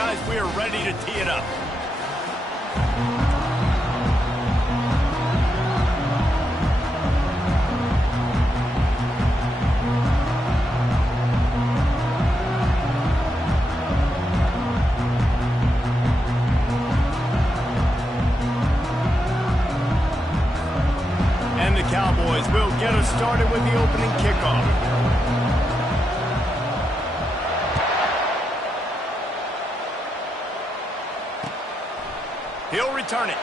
guys, we are ready to tee it up. And the Cowboys will get us started with the opening kickoff. He'll return it.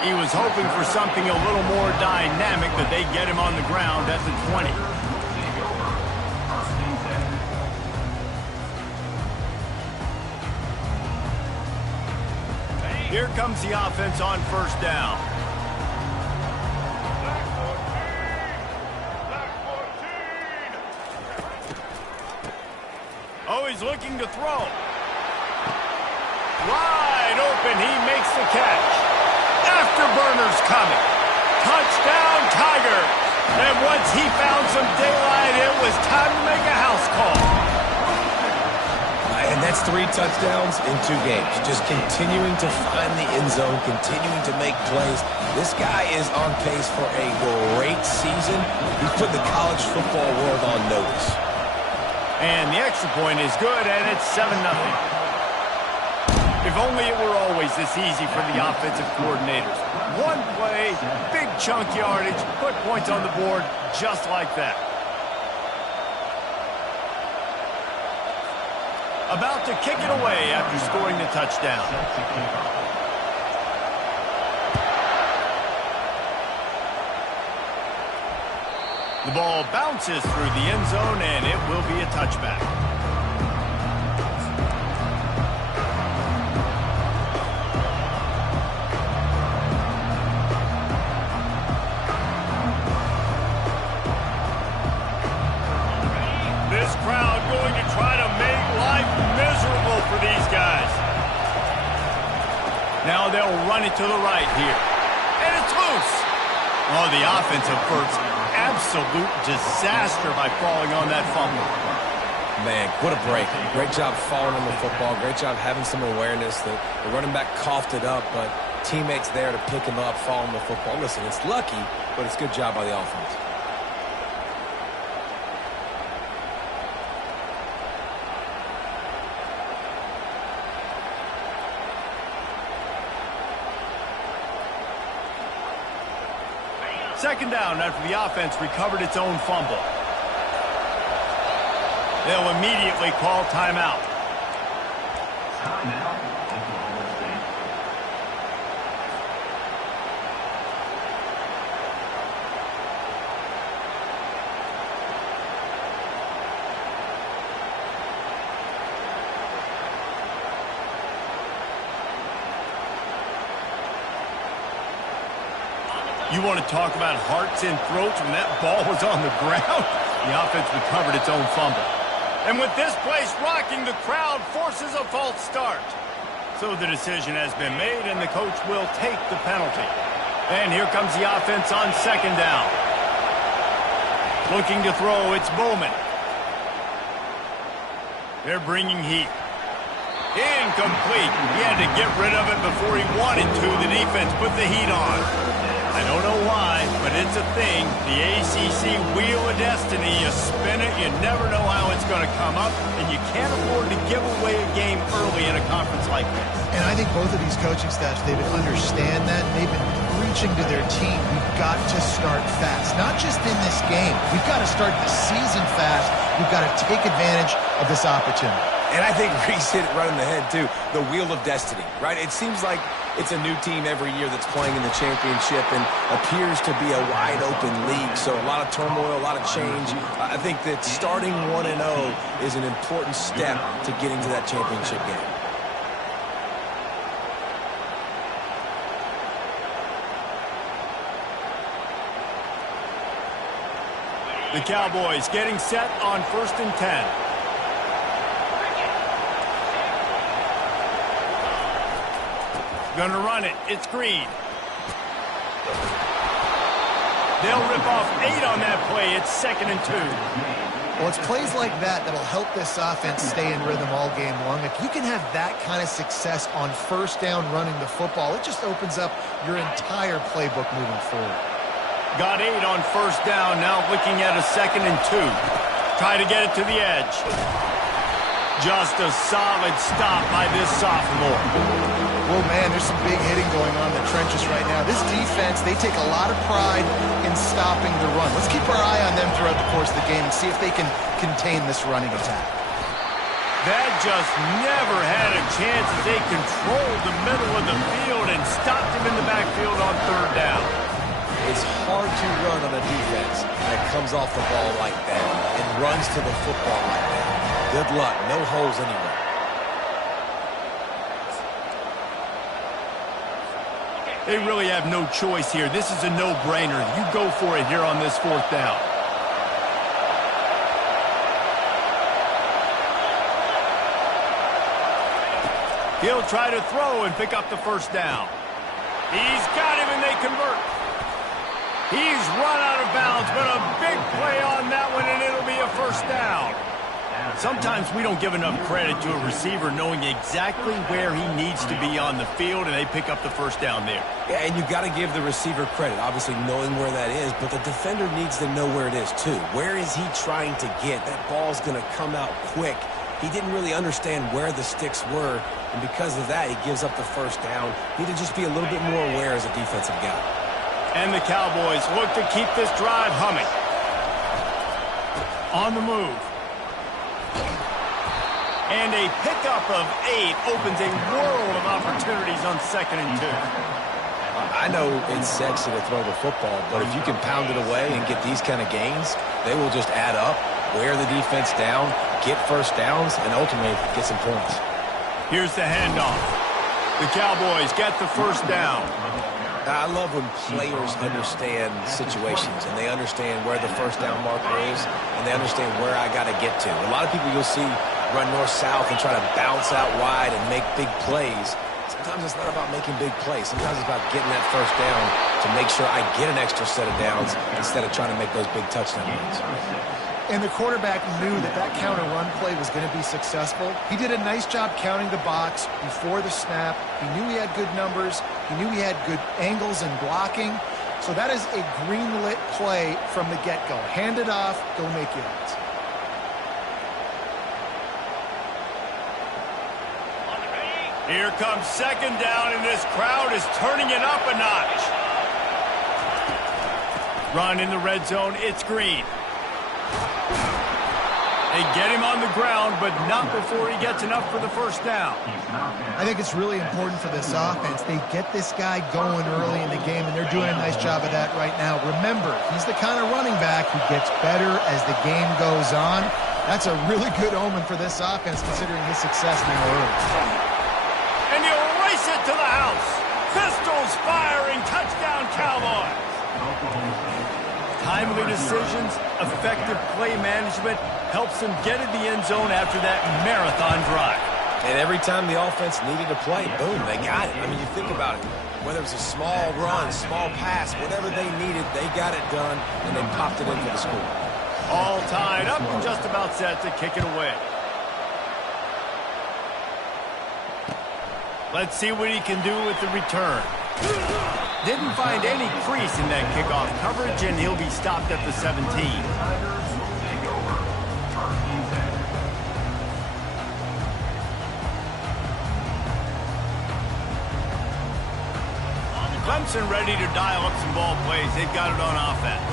He was hoping for something a little more dynamic, but they get him on the ground at the 20. Here comes the offense on first down. Oh, he's looking to throw. Wide open, he makes the catch. Afterburners coming. Touchdown, Tigers. And once he found some daylight, it was time to make a house call. And that's 3 touchdowns in 2 games. Just continuing to find the end zone, continuing to make plays. This guy is on pace for a great season. He's put the college football world on notice. And the extra point is good, and it's 7-0. If only it were always this easy for the offensive coordinators. One play, big chunk yardage, put points on the board just like that. About to kick it away after scoring the touchdown. The ball bounces through the end zone, and it will be a touchback. This crowd going to try to make life miserable for these guys. Now they'll run it to the right here. And it's loose. Oh, the offense averts absolute disaster by falling on that fumble. Man, what a break. Great job falling on the football. Great job having some awareness. The running back coughed it up, but teammates there to pick him up, fall on the football. Listen, it's lucky, but it's a good job by the offense. Second down after the offense recovered its own fumble. They'll immediately call timeout. Timeout, Oklahoma State. You want to talk about hearts and throats when that ball was on the ground? The offense recovered its own fumble. And with this place rocking, the crowd forces a false start. So the decision has been made, and the coach will take the penalty. And here comes the offense on second down. Looking to throw, it's Bowman. They're bringing heat. Incomplete. He had to get rid of it before he wanted to. The defense put the heat on. I don't know why, but it's a thing. The ACC Wheel of Destiny, you spin it, you never know how it's going to come up, and you can't afford to give away a game early in a conference like this. And I think both of these coaching staffs, they would understand that. They've been preaching to their team, we've got to start fast. Not just in this game. We've got to start the season fast. We've got to take advantage of this opportunity. And I think Reese hit it right on the head, too. The Wheel of Destiny, right? It seems like it's a new team every year that's playing in the championship and appears to be a wide-open league. So a lot of turmoil, a lot of change. I think that starting 1-0 is an important step to getting to that championship game. The Cowboys getting set on 1st and 10. Gonna run it. It's Green. They'll rip off 8 on that play. It's 2nd and 2. Well, it's plays like that that'll help this offense stay in rhythm all game long. If you can have that kind of success on first down running the football, it just opens up your entire playbook moving forward. Got 8 on first down, now looking at a 2nd and 2. Try to get it to the edge. Just a solid stop by this sophomore. Well, man, there's some big hitting going on in the trenches right now. This defense, they take a lot of pride in stopping the run. Let's keep our eye on them throughout the course of the game and see if they can contain this running attack. That just never had a chance as they controlled the middle of the field and stopped him in the backfield on 3rd down. It's hard to run on a defense that comes off the ball like that and runs to the football like that. Good luck. No holes anywhere. They really have no choice here. This is a no-brainer. You go for it here on this 4th down. He'll try to throw and pick up the first down. He's got him and they convert. He's run out of bounds, but a big play on that one, and it'll be a first down. Sometimes we don't give enough credit to a receiver knowing exactly where he needs to be on the field, and they pick up the first down there. Yeah, and you've got to give the receiver credit, obviously knowing where that is, but the defender needs to know where it is too. Where is he trying to get? That ball's going to come out quick. He didn't really understand where the sticks were, and because of that, he gives up the first down. Need to just be a little bit more aware as a defensive guy. And the Cowboys look to keep this drive humming. On the move. And a pickup of 8 opens a world of opportunities on 2nd and 2. I know it's sexy to throw the football, but if you can pound it away and get these kind of gains, they will just add up, wear the defense down, get first downs, and ultimately get some points. Here's the handoff. The Cowboys get the first down. I love when players understand situations and they understand where the first down marker is and they understand where I got to get to. A lot of people you'll see run north-south and try to bounce out wide and make big plays. Sometimes it's not about making big plays. Sometimes it's about getting that first down to make sure I get an extra set of downs instead of trying to make those big touchdown runs. And the quarterback knew that that counter run play was going to be successful. He did a nice job counting the box before the snap. He knew he had good numbers. He knew he had good angles and blocking. So that is a green-lit play from the get-go. Hand it off, go make yards. Here comes 2nd down, and this crowd is turning it up a notch. Run in the red zone, it's Green. They get him on the ground, but not before he gets enough for the first down. I think it's really important for this offense. They get this guy going early in the game, and they're doing a nice job of that right now. Remember, he's the kind of running back who gets better as the game goes on. That's a really good omen for this offense, considering his success now early. And he'll race it to the house. Pistols firing, touchdown Cowboys. Timely decisions, effective play management helps them get in the end zone after that marathon drive. And every time the offense needed to play, boom, they got it. I mean, you think about it. Whether it was a small run, small pass, whatever they needed, they got it done, and they popped it in for the score. All tied up and just about set to kick it away. Let's see what he can do with the return. Didn't find any crease in that kickoff coverage, and he'll be stopped at the 17. Clemson ready to dial up some ball plays. They've got it on offense.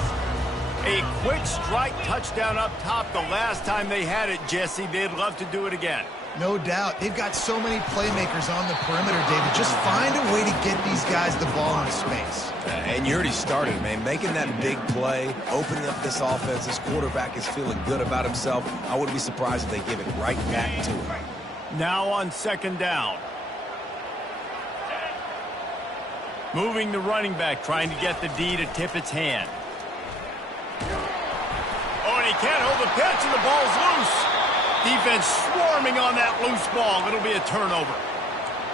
A quick strike touchdown up top the last time they had it, Jesse. They'd love to do it again. No doubt. They've got so many playmakers on the perimeter, David. Just find a way to get these guys the ball into space. And you already started, man. Making that big play, opening up this offense. This quarterback is feeling good about himself. I wouldn't be surprised if they give it right back to him. Now on 2nd down. Moving the running back, trying to get the D to tip its hand. Oh, and he can't hold the pitch, and the ball's loose. Defense swarming on that loose ball. It'll be a turnover.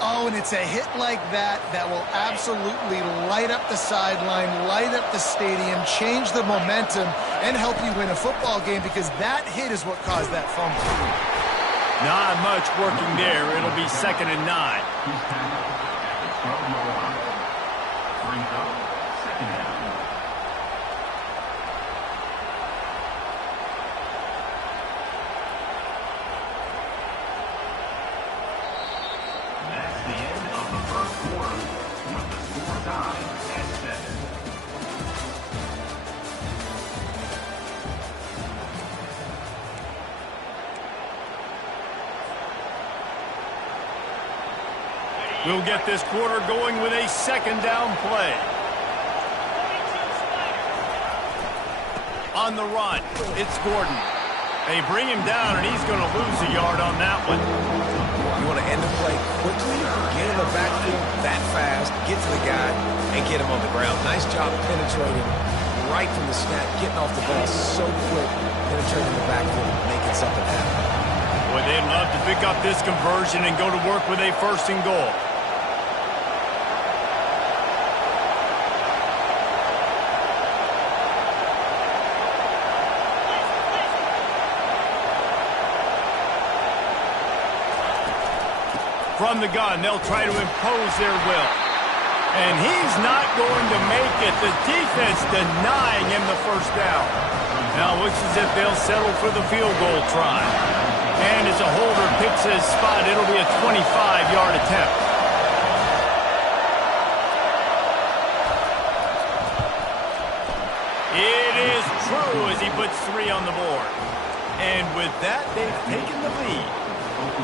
Oh, and it's a hit like that that will absolutely light up the sideline, light up the stadium, change the momentum, and help you win a football game, because that hit is what caused that fumble. Not much working there. It'll be 2nd and 9. We'll get this quarter going with a 2nd down play. On the run, it's Gordon. They bring him down, and he's going to lose a yard on that one. You want to end the play quickly, get in the backfield that fast, get to the guy, and get him on the ground. Nice job penetrating right from the snap, getting off the ball so quick, penetrating the backfield, making something happen. Boy, they'd love to pick up this conversion and go to work with a 1st and goal. From the gun, they'll try to impose their will. And he's not going to make it. The defense denying him the 1st down. Now it looks as if they'll settle for the field goal try. And as a holder picks his spot, it'll be a 25-yard attempt. It is true as he puts 3 on the board. And with that, they've taken the lead.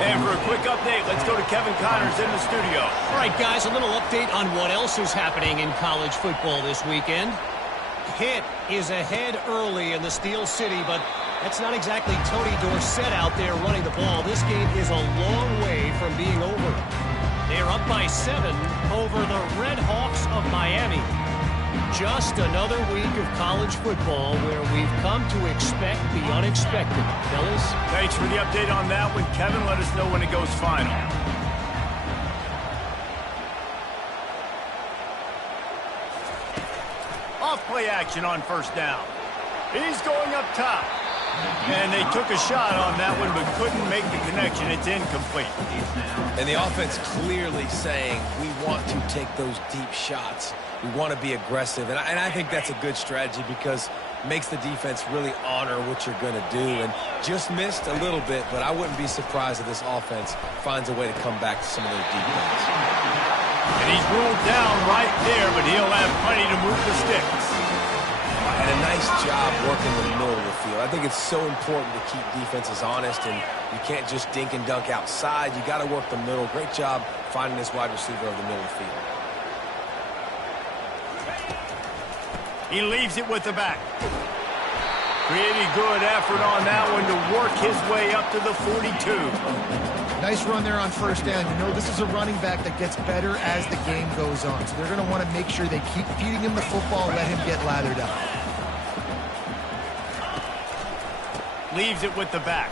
And for a quick update, let's go to Kevin Connors in the studio. All right, guys, a little update on what else is happening in college football this weekend. Pitt is ahead early in the Steel City, but that's not exactly Tony Dorsett out there running the ball. This game is a long way from being over. They're up by 7 over the Red Hawks of Miami. Just another week of college football where we've come to expect the unexpected. Fellas? Thanks for the update on that one, Kevin. Let us know when it goes final. Off play action on 1st down. He's going up top. And they took a shot on that one but couldn't make the connection. It's incomplete. And the offense clearly saying, we want to take those deep shots. We want to be aggressive. And I think that's a good strategy because it makes the defense really honor what you're going to do. And just missed a little bit, but I wouldn't be surprised if this offense finds a way to come back to some of those deep ones. And he's ruled down right there, but he'll have plenty to move the sticks. And a nice job working the middle of the field. I think it's so important to keep defenses honest, and you can't just dink and dunk outside. You got to work the middle. Great job finding this wide receiver of the middle of the field. He leaves it with the back. Pretty good effort on that one to work his way up to the 42. Nice run there on 1st down. You know, this is a running back that gets better as the game goes on. So they're going to want to make sure they keep feeding him the football and let him get lathered up. Leaves it with the back.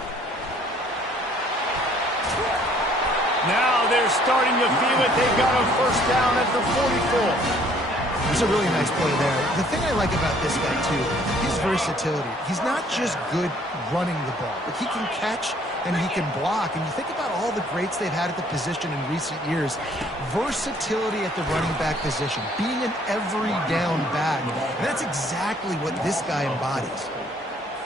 Now they're starting to feel it. They've got a 1st down at the 44. It's a really nice play there. The thing I like about this guy, too, his versatility. He's not just good running the ball, but he can catch and he can block. And you think about all the greats they've had at the position in recent years. Versatility at the running back position, being an every down back. And that's exactly what this guy embodies.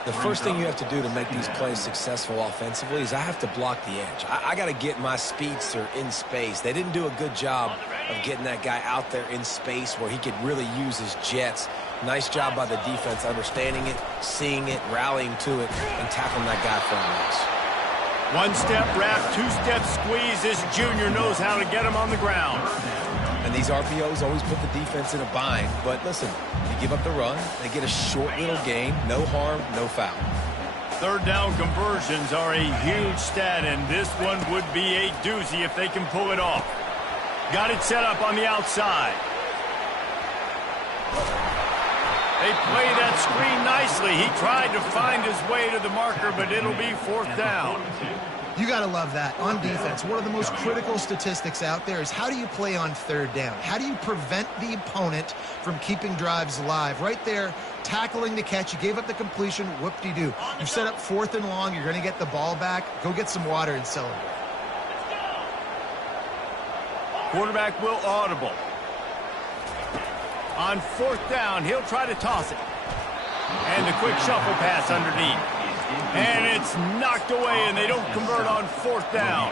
The first thing you have to do to make these plays successful offensively is I have to block the edge. I got to get my speedster in space. They didn't do a good job of getting that guy out there in space where he could really use his jets. Nice job by the defense understanding it, seeing it, rallying to it, and tackling that guy from the mix. 1-step wrap, 2-step squeeze. This junior knows how to get him on the ground. And these RPOs always put the defense in a bind. But listen, you give up the run, they get a short little gain, no harm, no foul. 3rd down conversions are a huge stat, and this one would be a doozy if they can pull it off. Got it set up on the outside. They play that screen nicely. He tried to find his way to the marker, but it'll be 4th down. You You got to love that. On defense, one of the most critical statistics out there is how do you play on third down? How do you prevent the opponent from keeping drives alive? Right there, tackling the catch. You gave up the completion. Whoop-de-doo. You set up 4th and long. You're going to get the ball back. Go get some water and celebrate. Quarterback will audible. On 4th down, he'll try to toss it. And the quick shuffle pass underneath. And it's knocked away, and they don't convert on 4th down.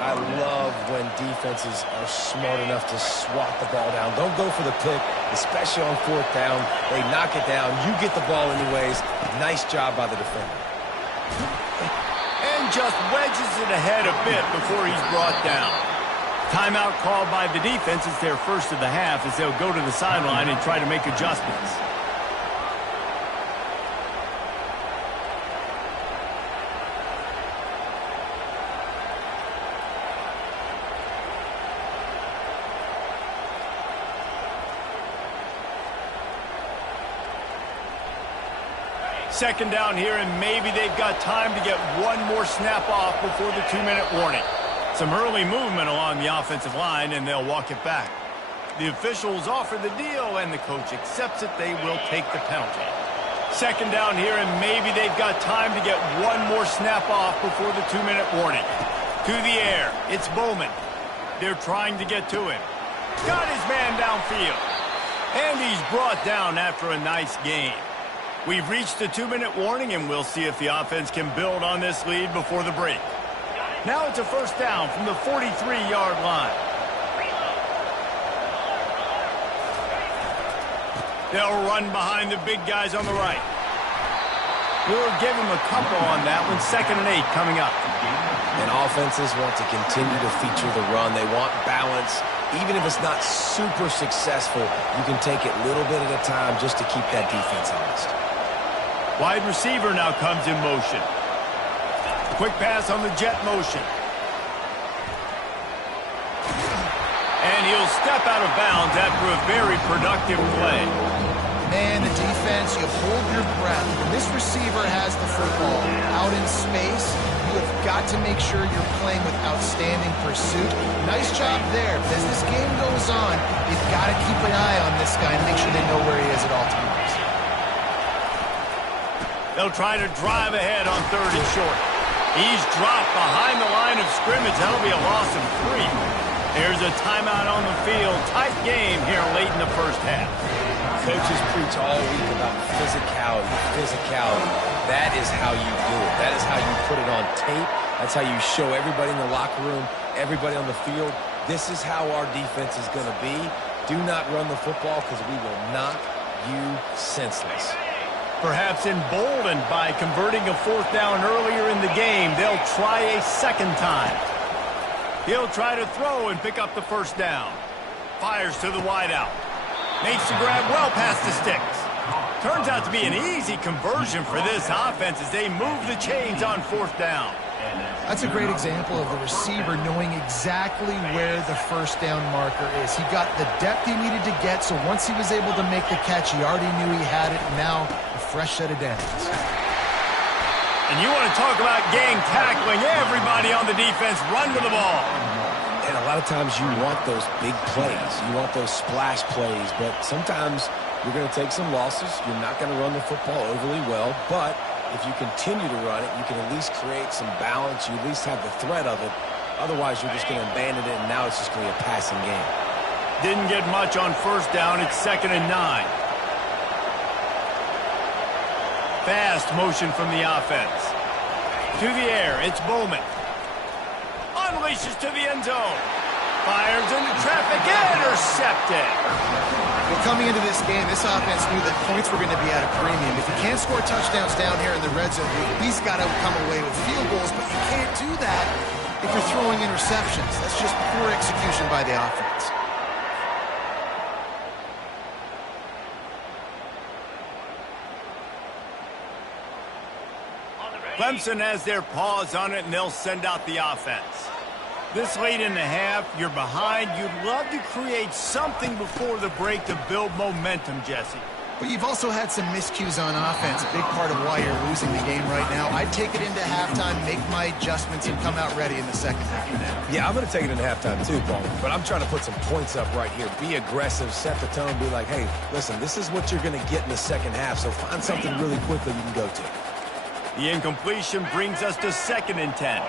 I love when defenses are smart enough to swat the ball down. Don't go for the pick, especially on 4th down. They knock it down. You get the ball anyways. Nice job by the defender. And just wedges it ahead a bit before he's brought down. Timeout called by the defense. It's their first of the half as they'll go to the sideline and try to make adjustments. Second down here, and maybe they've got time to get one more snap off before the 2-minute warning. Some early movement along the offensive line, and they'll walk it back. The officials offer the deal, and the coach accepts it. They will take the penalty. Second down here, and maybe they've got time to get one more snap off before the 2-minute warning. To the air, it's Bowman. They're trying to get to him. Got his man downfield. And he's brought down after a nice game. We've reached the 2-minute warning, and we'll see if the offense can build on this lead before the break. Now it's a first down from the 43-yard line. They'll run behind the big guys on the right. We'll give him a couple on that one. 2nd and 8 coming up. And offenses want to continue to feature the run. They want balance. Even if it's not super successful, you can take it little bit at a time just to keep that defense honest. Wide receiver now comes in motion. Quick pass on the jet motion. And he'll step out of bounds after a very productive play. Man, the defense, you hold your breath. When this receiver has the football out in space, you have got to make sure you're playing with outstanding pursuit. Nice job there. But as this game goes on, you've got to keep an eye on this guy and make sure they know where he is at all times. They'll try to drive ahead on 3rd and short. He's dropped behind the line of scrimmage. That'll be a loss of 3. There's a timeout on the field. Tight game here late in the first half. Coaches preach all week about physicality. That is how you do it. That is how you put it on tape. That's how you show everybody in the locker room, everybody on the field. This is how our defense is going to be. Do not run the football because we will knock you senseless. Perhaps emboldened by converting a 4th down earlier in the game, they'll try a second time. He'll try to throw and pick up the first down. Fires to the wideout. Makes the grab well past the sticks. Turns out to be an easy conversion for this offense as they move the chains on 4th down. That's a great example of the receiver knowing exactly where the first down marker is. He got the depth he needed to get, so once he was able to make the catch, he already knew he had it, and now a fresh set of downs. And you want to talk about gang tackling, everybody on the defense run to the ball. And a lot of times you want those big plays. You want those splash plays, but sometimes you're going to take some losses. You're not going to run the football overly well, but if you continue to run it, you can at least create some balance. You at least have the threat of it. Otherwise, you're just going to abandon it, and now it's just going to be a passing game. Didn't get much on first down. It's 2nd and 9. Fast motion from the offense. To the air, it's Bowman. Unleashes to the end zone. Fires into traffic, intercepted. Well, coming into this game, this offense knew that points were going to be at a premium. If you can't score touchdowns down here in the red zone, you at least got to come away with field goals, but you can't do that if you're throwing interceptions. That's just poor execution by the offense. Clemson has their paws on it, and they'll send out the offense. This late in the half, you're behind. You'd love to create something before the break to build momentum, Jesse. But you've also had some miscues on offense, a big part of why you're losing the game right now. I'd take it into halftime, make my adjustments, and come out ready in the second half. Yeah, I'm going to take it into halftime too, Paul. But I'm trying to put some points up right here. Be aggressive, set the tone, be like, hey, listen, this is what you're going to get in the second half, so find something really quickly you can go to. The incompletion brings us to 2nd and 10.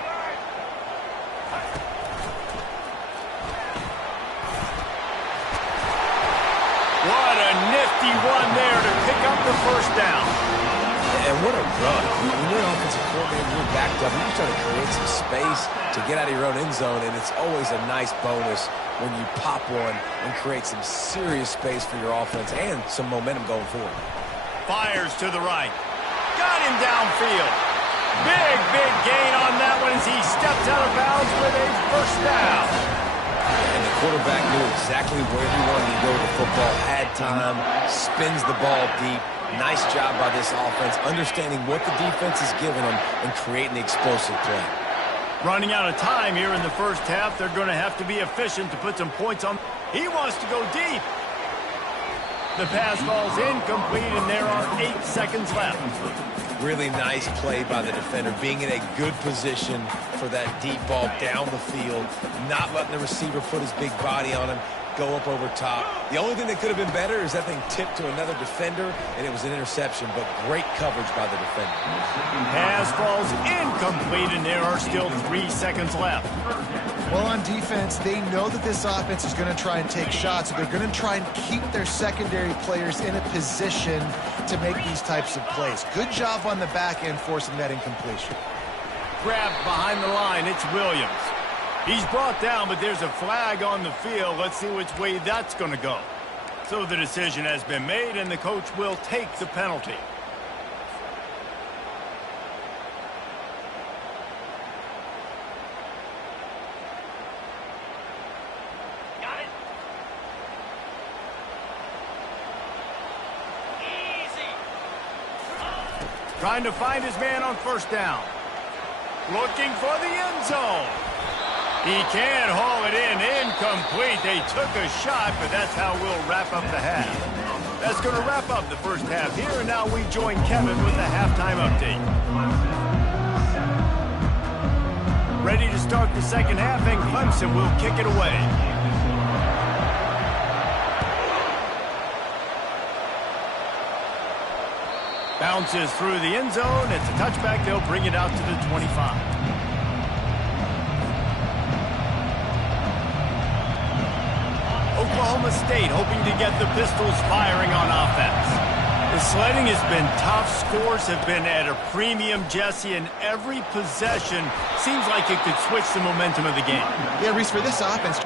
What a nifty run there to pick up the first down. And what a run. When you're an offensive coordinator, you're backed up, you're trying to create some space to get out of your own end zone, and it's always a nice bonus when you pop one and create some serious space for your offense and some momentum going forward. Fires to the right. Got him downfield. Big gain on that one as he steps out of bounds with a first down. And the quarterback knew exactly where he wanted to go with the football, had time, spins the ball deep. Nice job by this offense, understanding what the defense is giving them and creating the explosive play. Running out of time here in the first half, they're going to have to be efficient to put some points on. He wants to go deep. The pass falls incomplete, and there are 8 seconds left. Really nice play by the defender, being in a good position for that deep ball down the field, not letting the receiver put his big body on him, go up over top. The only thing that could have been better is that thing tipped to another defender, and it was an interception, but great coverage by the defender. Pass falls incomplete, and there are still 3 seconds left. Well, on defense, they know that this offense is going to try and take shots, so they're going to try and keep their secondary players in a position to make these types of plays. Good job on the back end forcing that incompletion. Grabbed behind the line, it's Williams. He's brought down, but there's a flag on the field. Let's see which way that's going to go. So the decision has been made, and the coach will take the penalty. Trying to find his man on first down. Looking for the end zone. He can't haul it in. Incomplete. They took a shot, but that's how we'll wrap up the half. That's going to wrap up the first half here, and now we join Kevin with the halftime update. Ready to start the second half, and Clemson will kick it away. Bounces through the end zone. It's a touchback. They'll bring it out to the 25. Oklahoma State hoping to get the Pistols firing on offense. The sledding has been tough. Scores have been at a premium, Jesse, and every possession seems like it could switch the momentum of the game. Yeah, Reese, for this offense,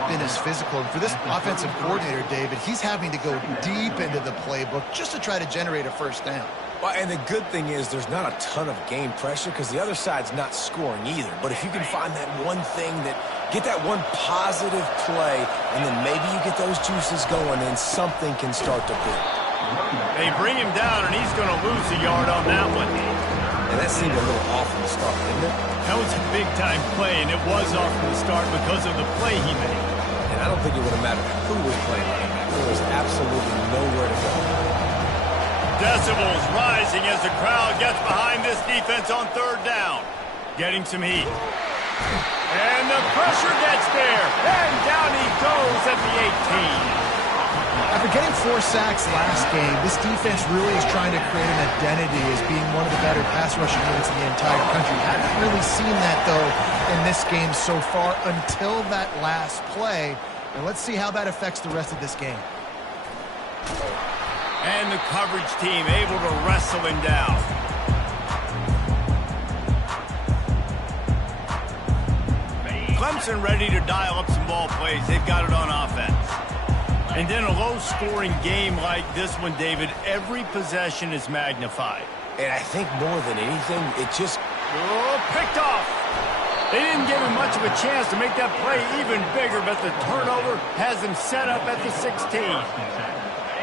haven't been as physical. And for this offensive coordinator, David, he's having to go deep into the playbook just to try to generate a first down. Well, and the good thing is there's not a ton of game pressure because the other side's not scoring either. But if you can find that one thing get that one positive play, and then maybe you get those juices going, and something can start to build. They bring him down, and he's going to lose a yard on that one. And that seemed a little off from the start, didn't it? That was a big-time play, and it was off from the start because of the play he made. And I don't think it would have mattered who was playing running back. There was absolutely nowhere to go. Decibels rising as the crowd gets behind this defense on third down. Getting some heat. And the pressure gets there. And down he goes at the 18. After getting 4 sacks last game, this defense really is trying to create an identity as being one of the better pass rushing units in the entire country. Haven't really seen that, though, in this game so far until that last play. And let's see how that affects the rest of this game. And the coverage team able to wrestle him down. Clemson ready to dial up some ball plays. They've got it on offense. And in a low-scoring game like this one, David, every possession is magnified. And I think more than anything, it just... Oh, picked off. They didn't give him much of a chance to make that play even bigger, but the turnover has him set up at the 16.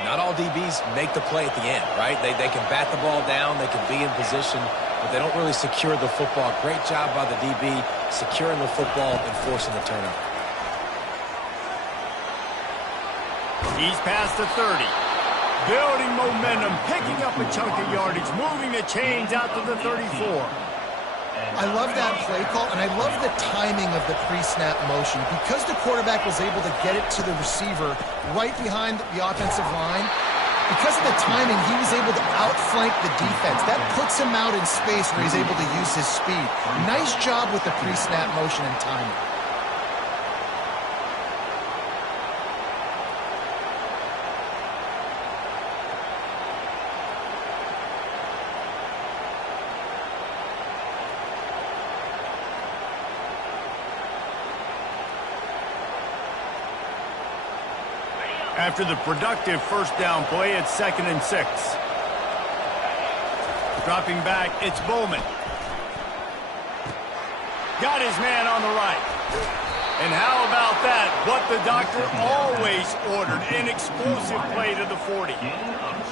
Not all DBs make the play at the end, right? They can bat the ball down, they can be in position, but they don't really secure the football. Great job by the DB securing the football and forcing the turnover. He's past the 30. Building momentum, picking up a chunk of yardage, moving the chains out to the 34. I love that play call, and I love the timing of the pre-snap motion. Because the quarterback was able to get it to the receiver right behind the offensive line, because of the timing, he was able to outflank the defense. That puts him out in space where he's able to use his speed. Nice job with the pre-snap motion and timing. After the productive first down play, it's 2nd and 6. Dropping back, it's Bowman. Got his man on the right. And how about that? What the doctor always ordered, an explosive play to the 40.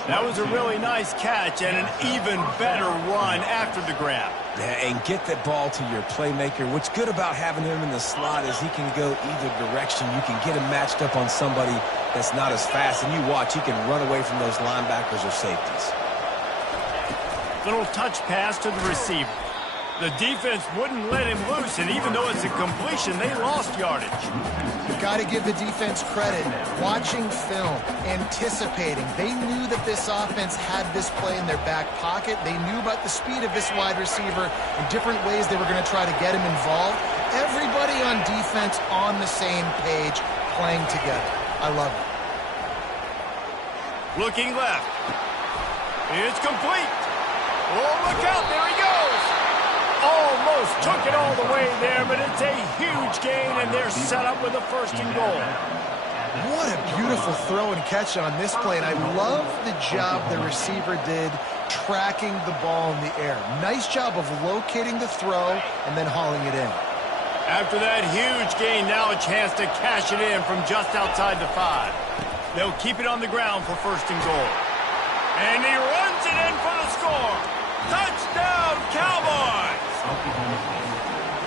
That was a really nice catch and an even better run after the grab. Yeah, and get that ball to your playmaker. What's good about having him in the slot is he can go either direction. You can get him matched up on somebody that's not as fast, and you watch, he can run away from those linebackers or safeties. Little touch pass to the receiver. The defense wouldn't let him loose, and even though it's a completion, they lost yardage. You've got to give the defense credit. Watching film, anticipating. They knew that this offense had this play in their back pocket. They knew about the speed of this wide receiver and different ways they were going to try to get him involved. Everybody on defense on the same page, playing together. I love it. Looking left. It's complete. Oh, look out. There he goes. Almost took it all the way there, but it's a huge gain, and they're set up with a 1st and goal. What a beautiful throw and catch on this play, and I love the job the receiver did tracking the ball in the air. Nice job of locating the throw and then hauling it in. After that huge gain, now a chance to cash it in from just outside the 5. They'll keep it on the ground for 1st and goal. And he runs it in for the score. Touchdown, Cowboys!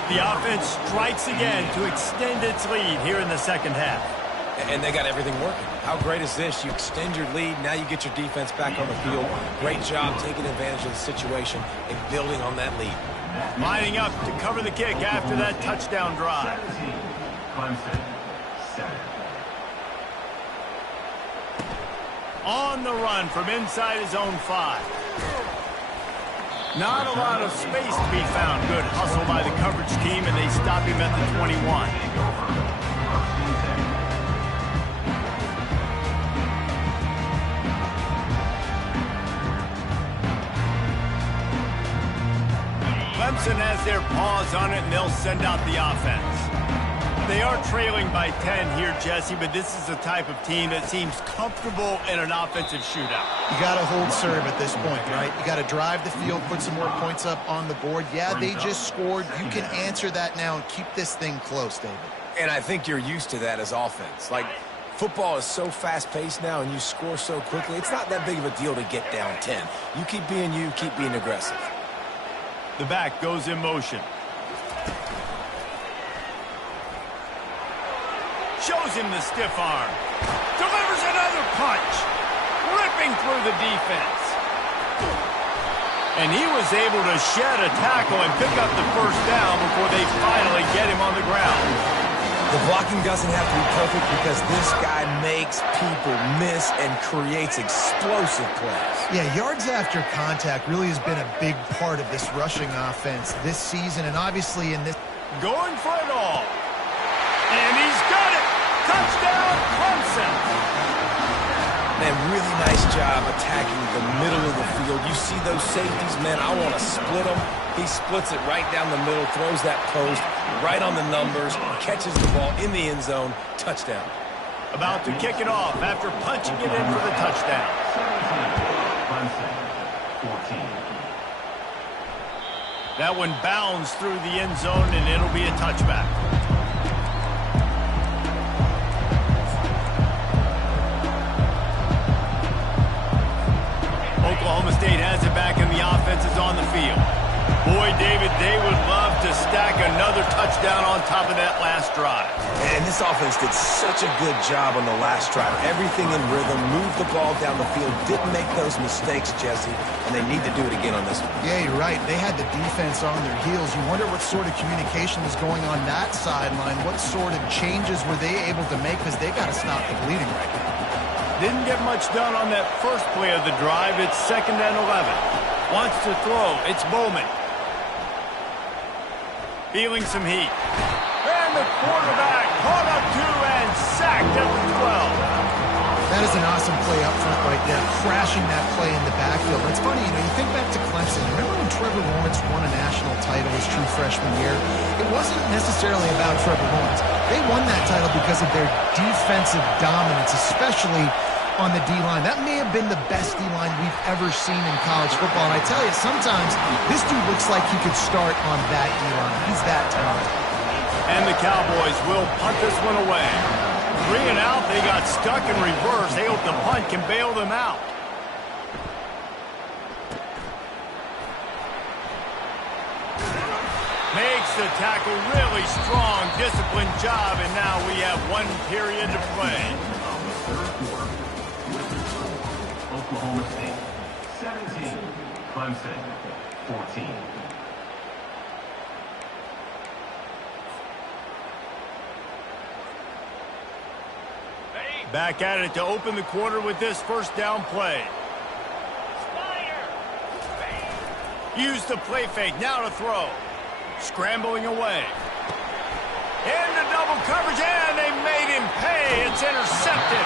The offense strikes again to extend its lead here in the 2nd half. And they got everything working. How great is this? You extend your lead, now you get your defense back on the field. Great job taking advantage of the situation and building on that lead. Lining up to cover the kick after that touchdown drive. On the run from inside his own 5. Not a lot of space to be found. Good hustle by the coverage team, and they stop him at the 21. Clemson has their paws on it, and they'll send out the offense. They are trailing by 10 here, Jesse, but this is the type of team that seems comfortable in an offensive shootout. You got to hold serve at this point, right? You got to drive the field, put some more points up on the board. Yeah, they just scored. You can answer that now and keep this thing close, David. And I think you're used to that as offense. Like, football is so fast-paced now and you score so quickly, it's not that big of a deal to get down 10. You keep being you, keep being aggressive. The back goes in motion. Shows him the stiff arm. Delivers another punch. Ripping through the defense. And he was able to shed a tackle and pick up the 1st down before they finally get him on the ground. The blocking doesn't have to be perfect because this guy makes people miss and creates explosive plays. Yeah, yards after contact really has been a big part of this rushing offense this season, and obviously in this... Going for it all. And he's got it. Touchdown, Clemson. Man, really nice job attacking the middle of the field. You see those safeties, man, I want to split them. He splits it right down the middle, throws that post right on the numbers, catches the ball in the end zone, touchdown. About to kick it off after punching it in for the touchdown. 14. That one bounds through the end zone, and it'll be a touchback. Oklahoma State has it back, and the offense is on the field. Boy, David, they would love to stack another touchdown on top of that last drive. And this offense did such a good job on the last drive. Everything in rhythm, moved the ball down the field, didn't make those mistakes, Jesse, and they need to do it again on this one. Yeah, you're right. They had the defense on their heels. You wonder what sort of communication was going on that sideline. What sort of changes were they able to make, because they got to stop the bleeding right now. Didn't get much done on that first play of the drive. It's 2nd and 11. Wants to throw. It's Bowman. Feeling some heat. And the quarterback caught up to and sacked at the 12. That is an awesome play up front right there, crashing that play in the backfield. It's funny, you think back to Clemson. Remember when Trevor Lawrence won a national title his true freshman year? It wasn't necessarily about Trevor Lawrence. They won that title because of their defensive dominance, especially on the D-line. That may have been the best D-line we've ever seen in college football. And I tell you, sometimes this dude looks like he could start on that D-line. He's that talented. And the Cowboys will punt this one away. 3 and out, they got stuck in reverse. They hope the punt can bail them out. Makes the tackle really strong, disciplined job, and now we have 1 period to play. Oklahoma State 17, Clemson 14. Back at it to open the quarter with this first down play. Use the play fake, now to throw. Scrambling away. Into double coverage, and they made him pay. It's intercepted.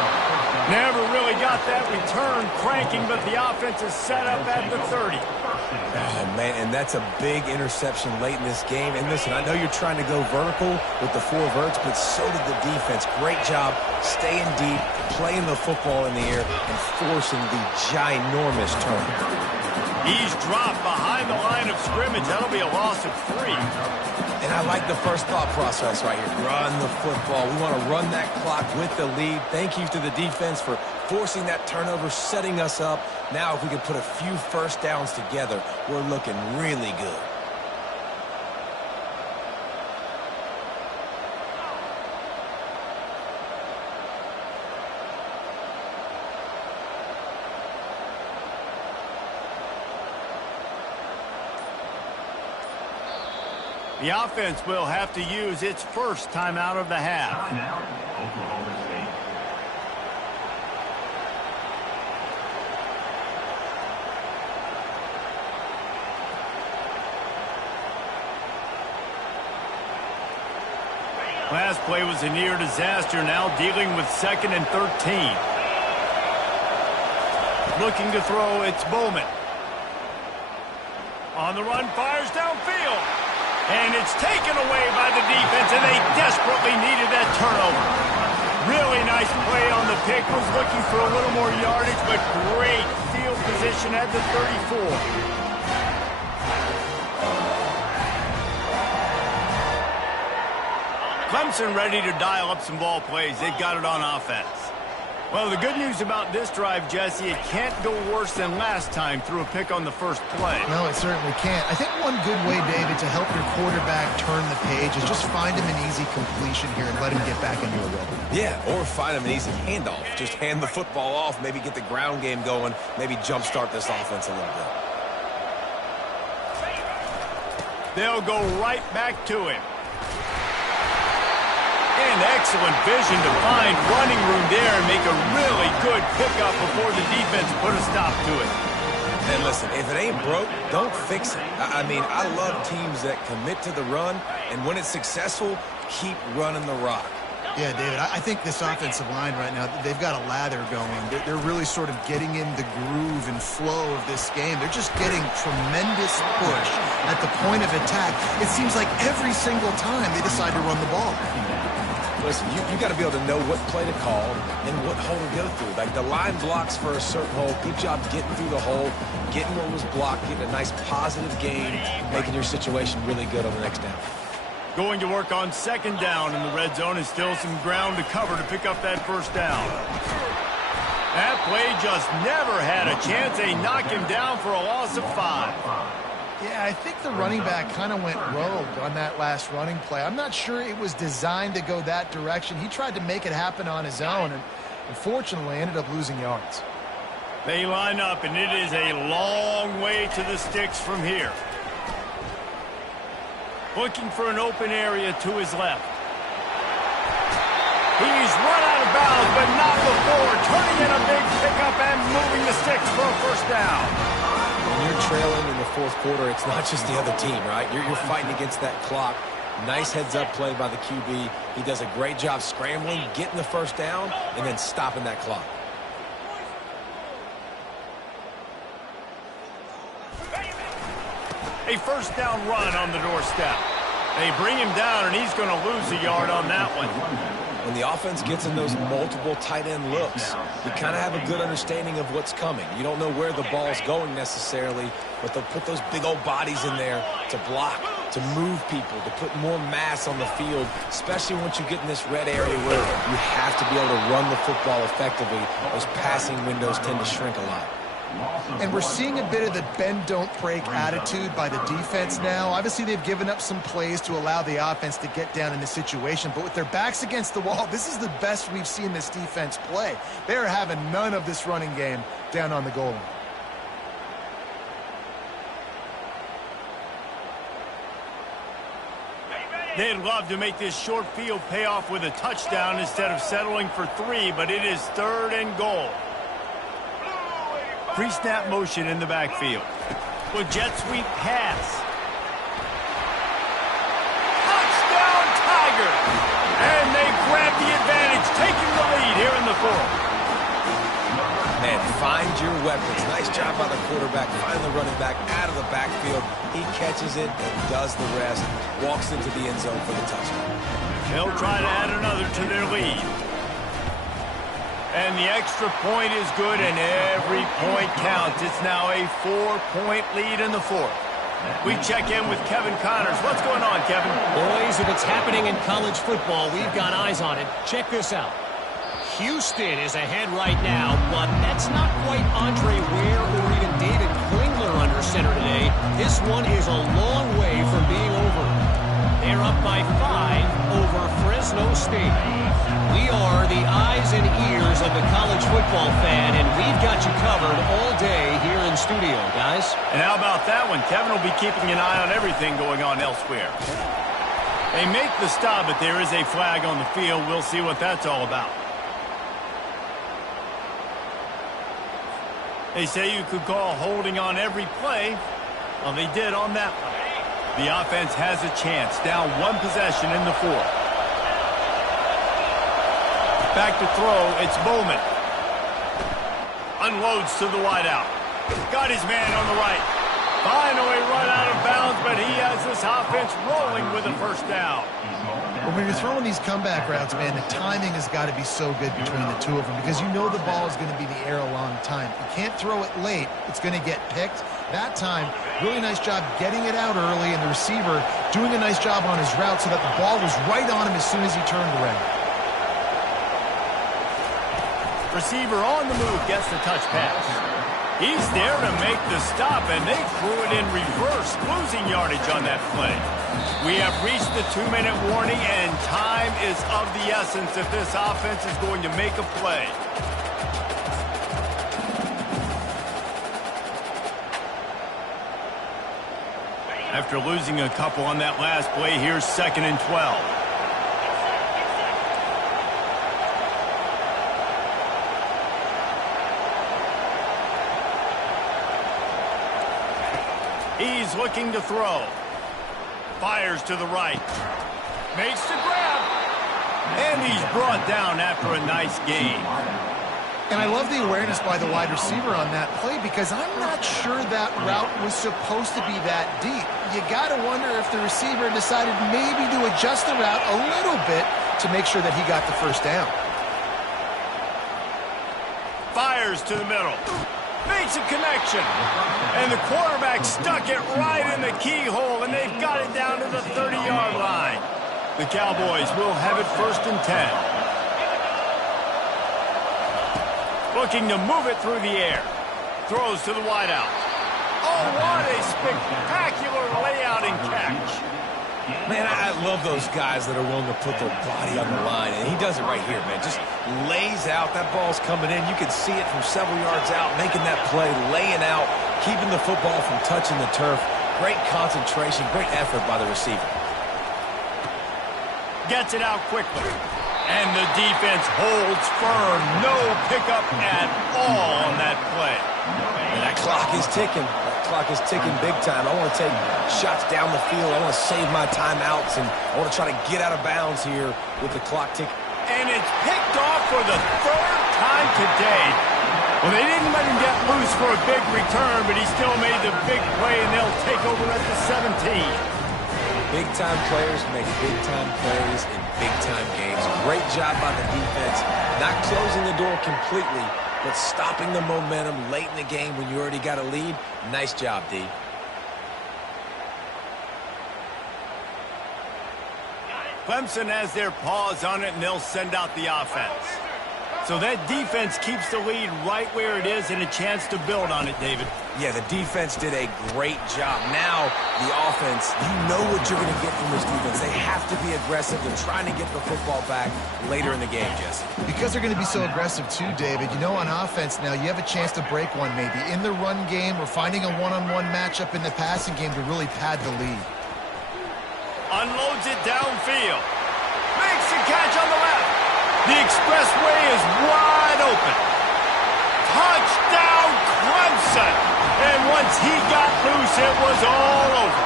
Never really got that return cranking, but the offense is set up at the 30. Oh, man, and that's a big interception late in this game. And listen, I know you're trying to go vertical with the 4 verts, but so did the defense. Great job staying deep, playing the football in the air, and forcing the ginormous turn. He's dropped behind the line of scrimmage. That'll be a loss of 3. And I like the first thought process right here. Run the football. We want to run that clock with the lead. Thank you to the defense for forcing that turnover, setting us up. Now, if we can put a few first downs together, we're looking really good. The offense will have to use its first timeout of the half. Timeout, Oklahoma State. Last play was a near disaster, now dealing with 2nd and 13. Looking to throw, it's Bowman. On the run, fires downfield. And it's taken away by the defense, and they desperately needed that turnover. Really nice play on the pick. Was looking for a little more yardage, but great field position at the 34. Clemson ready to dial up some ball plays. They've got it on offense. Well, the good news about this drive, Jesse, it can't go worse than last time through a pick on the first play. No, it certainly can't. I think one good way, David, to help your quarterback turn the page is just find him an easy completion here and let him get back into a rhythm. Yeah, or find him an easy handoff. Just hand the football off, maybe get the ground game going, maybe jumpstart this offense a little bit. They'll go right back to him. And excellent vision to find running room there and make a really good pickup before the defense put a stop to it. And listen, if it ain't broke, don't fix it. I mean, I love teams that commit to the run, and when it's successful, keep running the rock. Yeah, David, I think this offensive line right now, they've got a lather going. They're really sort of getting in the groove and flow of this game. They're just getting tremendous push at the point of attack. It seems like every single time they decide to run the ball. Listen, you got to be able to know what play to call and what hole to go through. Like, the line blocks for a certain hole. Good job getting through the hole, getting what was blocked, getting a nice positive gain, making your situation really good on the next down. Going to work on second down in the red zone, and still some ground to cover to pick up that first down. That play just never had a chance. They knock him down for a loss of 5. Yeah, I think the running back kind of went rogue on that last running play. I'm not sure it was designed to go that direction. He tried to make it happen on his own, and unfortunately ended up losing yards. They line up, and it is a long way to the sticks from here. Looking for an open area to his left. He's run out of bounds, but not before. Turning in a big pickup and moving the sticks for a first down. When you're trailing in the fourth quarter, it's not just the other team, right? You're fighting against that clock. Nice heads-up play by the QB. He does a great job scrambling, getting the first down, and then stopping that clock. A first down run on the doorstep. They bring him down, and he's going to lose a yard on that one. When the offense gets in those multiple tight end looks, you kind of have a good understanding of what's coming. You don't know where the ball's going necessarily, but they'll put those big old bodies in there to block, to move people, to put more mass on the field, especially once you get in this red area where you have to be able to run the football effectively. Those passing windows tend to shrink a lot. And we're seeing a bit of the bend-don't-break attitude by the defense now. Obviously, they've given up some plays to allow the offense to get down in the situation. But with their backs against the wall, this is the best we've seen this defense play. They're having none of this running game down on the goal line. They'd love to make this short field pay off with a touchdown instead of settling for 3, but it is 3rd and goal. Pre-snap motion in the backfield. With jet sweep pass. Touchdown Tigers! And they grab the advantage, taking the lead here in the 4th. Man, find your weapons. Nice job by the quarterback. Find the running back out of the backfield. He catches it and does the rest. Walks into the end zone for the touchdown. They'll try to add another to their lead. And the extra point is good, and every point counts. It's now a 4-point lead in the 4th. We check in with Kevin Connors. What's going on, Kevin? Boys, if it's happening in college football, we've got eyes on it. Check this out. Houston is ahead right now, but that's not quite Andre Ware or even David Klingler under center today. This one is a long way from being over. They're up by 5 over Fresno State. We are the eyes and ears of the college football fan, and we've got you covered all day here in studio, guys. And how about that one? Kevin will be keeping an eye on everything going on elsewhere. They make the stop, but there is a flag on the field. We'll see what that's all about. They say you could call holding on every play. Well, they did on that one. The offense has a chance. Down 1 possession in the 4th. Back to throw. It's Bowman. Unloads to the wideout. Got his man on the right. Finally run out of bounds, but he has this offense rolling with a first down. Well, when you're throwing these comeback routes, man, the timing has got to be so good between the two of them because you know the ball is going to be in the air a long time. You can't throw it late. It's going to get picked. That time, really nice job getting it out early, and the receiver doing a nice job on his route so that the ball was right on him as soon as he turned around. Receiver on the move gets the touch pass. He's there to make the stop, and they threw it in reverse, losing yardage on that play. We have reached the 2-minute warning, and time is of the essence if this offense is going to make a play. After losing a couple on that last play, here's 2nd and 12. He's looking to throw. Fires to the right. Makes the grab. And he's brought down after a nice gain. And I love the awareness by the wide receiver on that play because I'm not sure that route was supposed to be that deep. You got to wonder if the receiver decided maybe to adjust the route a little bit to make sure that he got the first down. Fires to the middle. Makes a connection. And the quarterback stuck it right in the keyhole, and they've got it down to the 30-yard line. The Cowboys will have it 1st and 10. Looking to move it through the air. Throws to the wideout. Oh, what a spectacular layout and catch. Man, I love those guys that are willing to put their body on the line, and he does it right here, man. Just lays out. That ball's coming in. You can see it from several yards out, making that play, laying out, keeping the football from touching the turf. Great concentration, great effort by the receiver. Gets it out quickly. And the defense holds firm. No pickup at all on that play. And that clock is ticking. That clock is ticking big time. I want to take shots down the field. I want to save my timeouts, and I want to try to get out of bounds here with the clock ticking. And it's picked off for the 3rd time today. Well, they didn't let him get loose for a big return, but he still made the big play, and they'll take over at the 17. Big-time players make big-time plays in big-time games. Great job by the defense. Not closing the door completely, but stopping the momentum late in the game when you already got a lead. Nice job, D. Clemson has their paws on it, and they'll send out the offense. So that defense keeps the lead right where it is and a chance to build on it, David. Yeah, the defense did a great job. Now, the offense, you know what you're going to get from this defense. They have to be aggressive. They're trying to get the football back later in the game, Jesse. Because they're going to be so aggressive too, David. You know, on offense now, you have a chance to break one maybe in the run game or finding a one-on-one matchup in the passing game to really pad the lead. Unloads it downfield. Makes the catch on the left. The expressway is wide open. Touchdown, Clemson. And once he got loose, it was all over.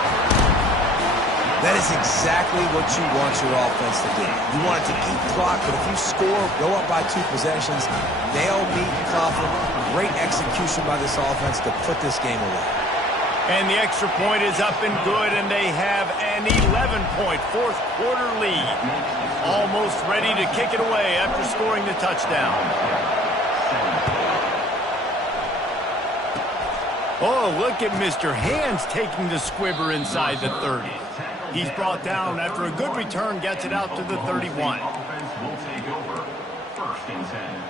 That is exactly what you want your offense to do. You want it to eat clock, but if you score, go up by 2 possessions, nail meet Coughlin. Great execution by this offense to put this game away. And the extra point is up and good, and they have an 11-point fourth-quarter lead. Almost ready to kick it away after scoring the touchdown. Oh, look at Mr. Hands taking the squibber inside the 30. He's brought down after a good return, gets it out to the 31. Offense will take over 1st and 10.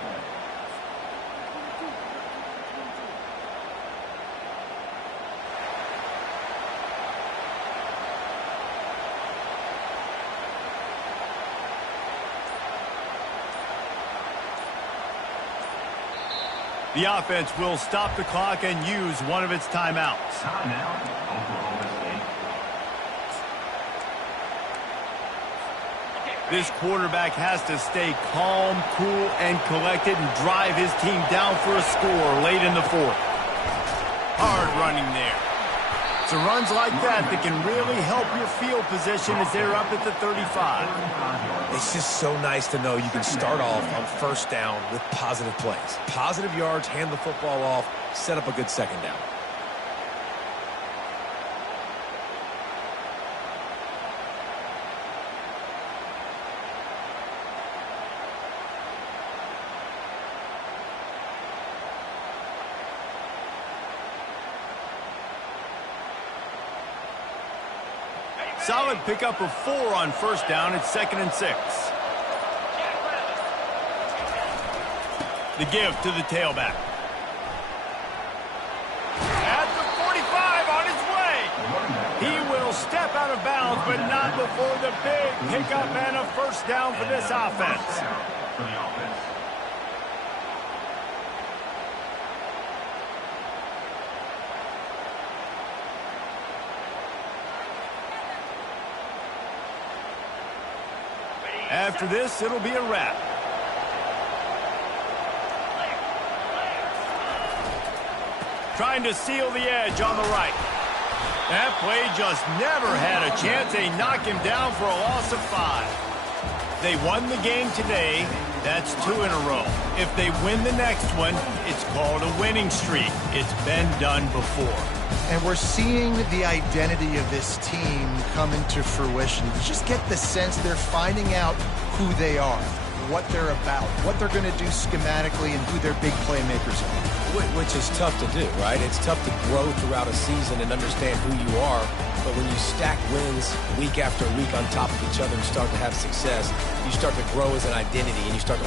The offense will stop the clock and use one of its timeouts. Timeout, Oklahoma State. This quarterback has to stay calm, cool, and collected and drive his team down for a score late in the 4th. Hard running there. It's runs like that can really help your field position as they're up at the 35. It's just so nice to know you can start off on 1st down with positive plays. Positive yards, hand the football off, set up a good 2nd down. Solid pickup of 4 on 1st down. It's 2nd and 6. The give to the tailback. At the 45 on his way. He will step out of bounds, but not before the big pickup and a 1st down for this offense. For the offense. After this, it'll be a wrap. Trying to seal the edge on the right. That play just never had a chance. They knock him down for a loss of 5. They won the game today. That's 2 in a row. If they win the next one, it's called a winning streak. It's been done before. And we're seeing the identity of this team come into fruition. You just get the sense they're finding out who they are, what they're about, what they're going to do schematically, and who their big playmakers are. Which is tough to do, right? It's tough to grow throughout a season and understand who you are. But when you stack wins week after week on top of each other and start to have success, you start to grow as an identity and you start to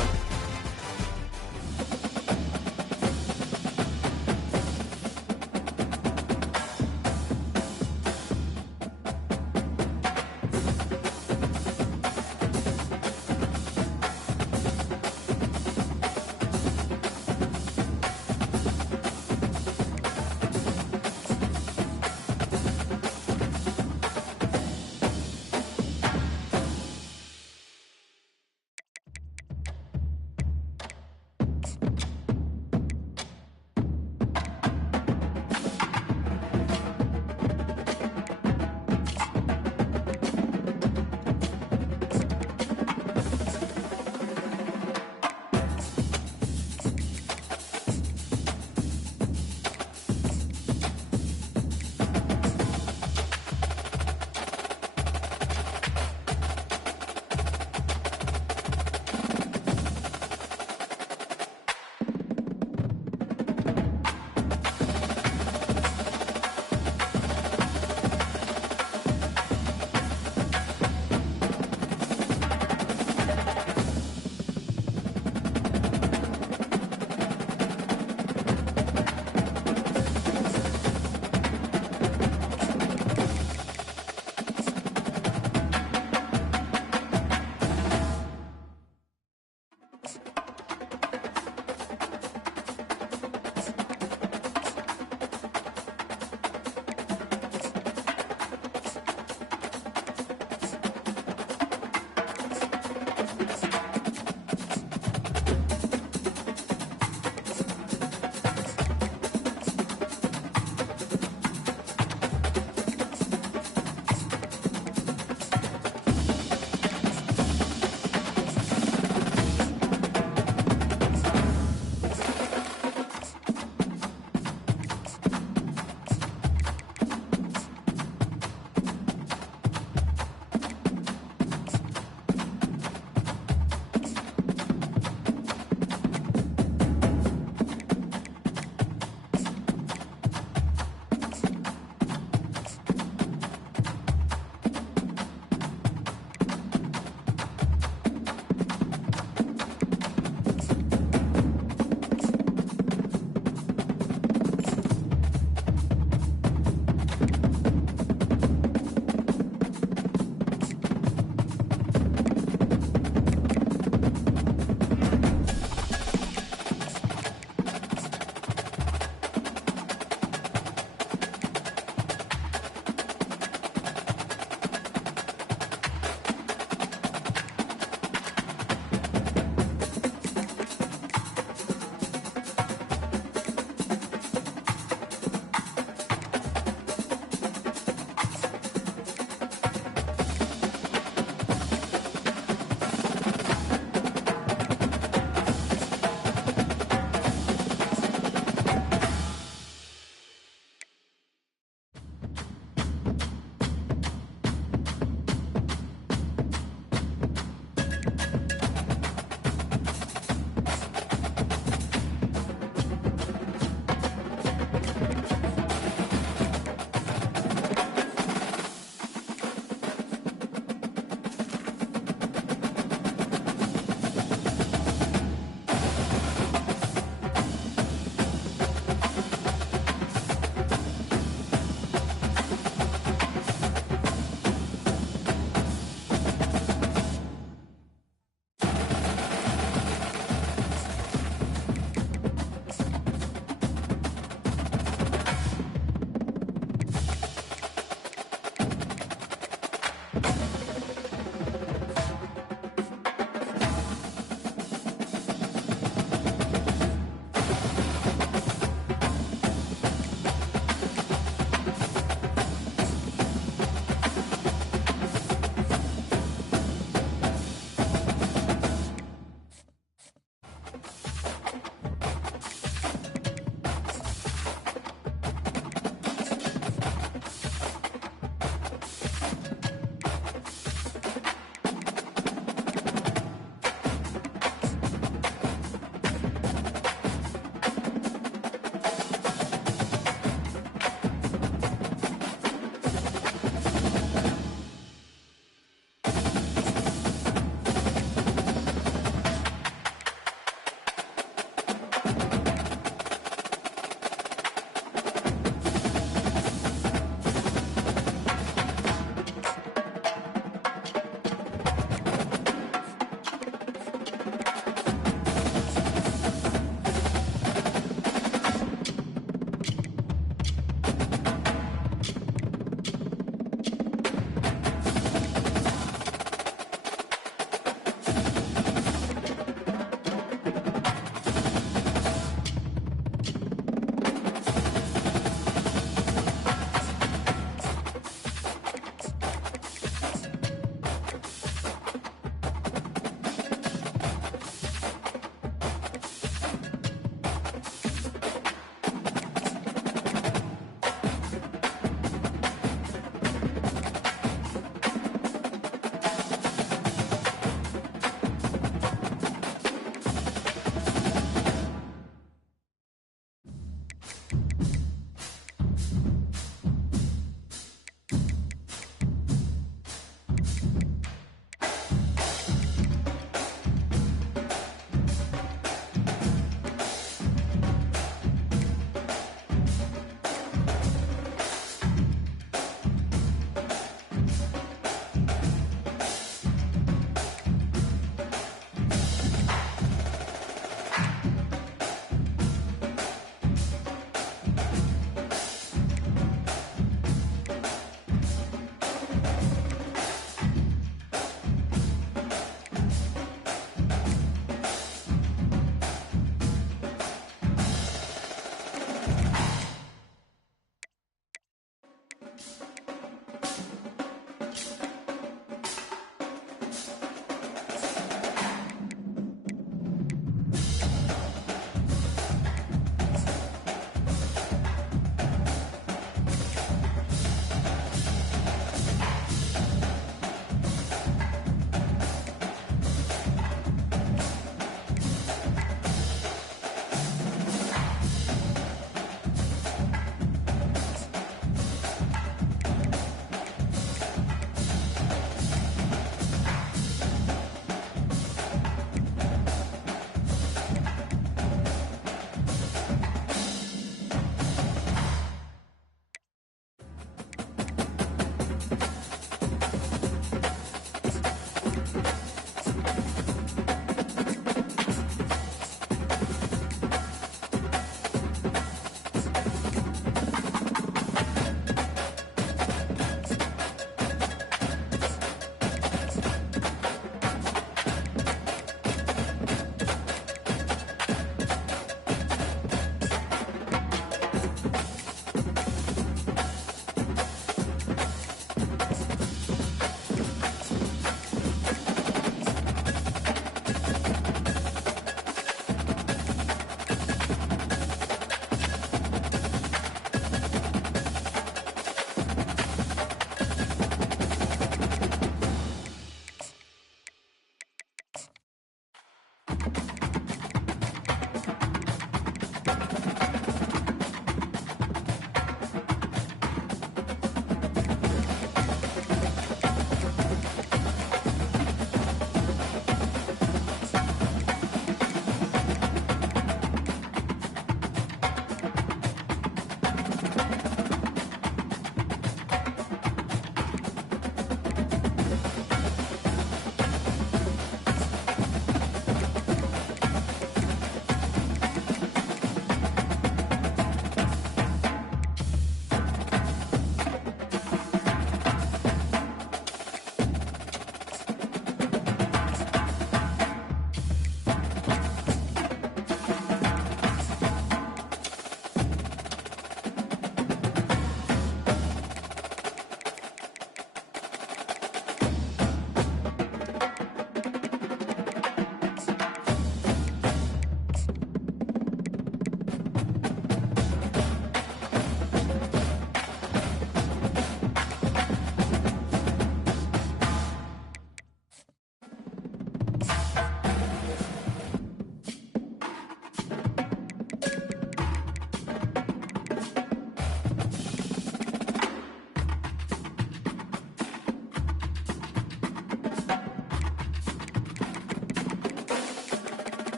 it.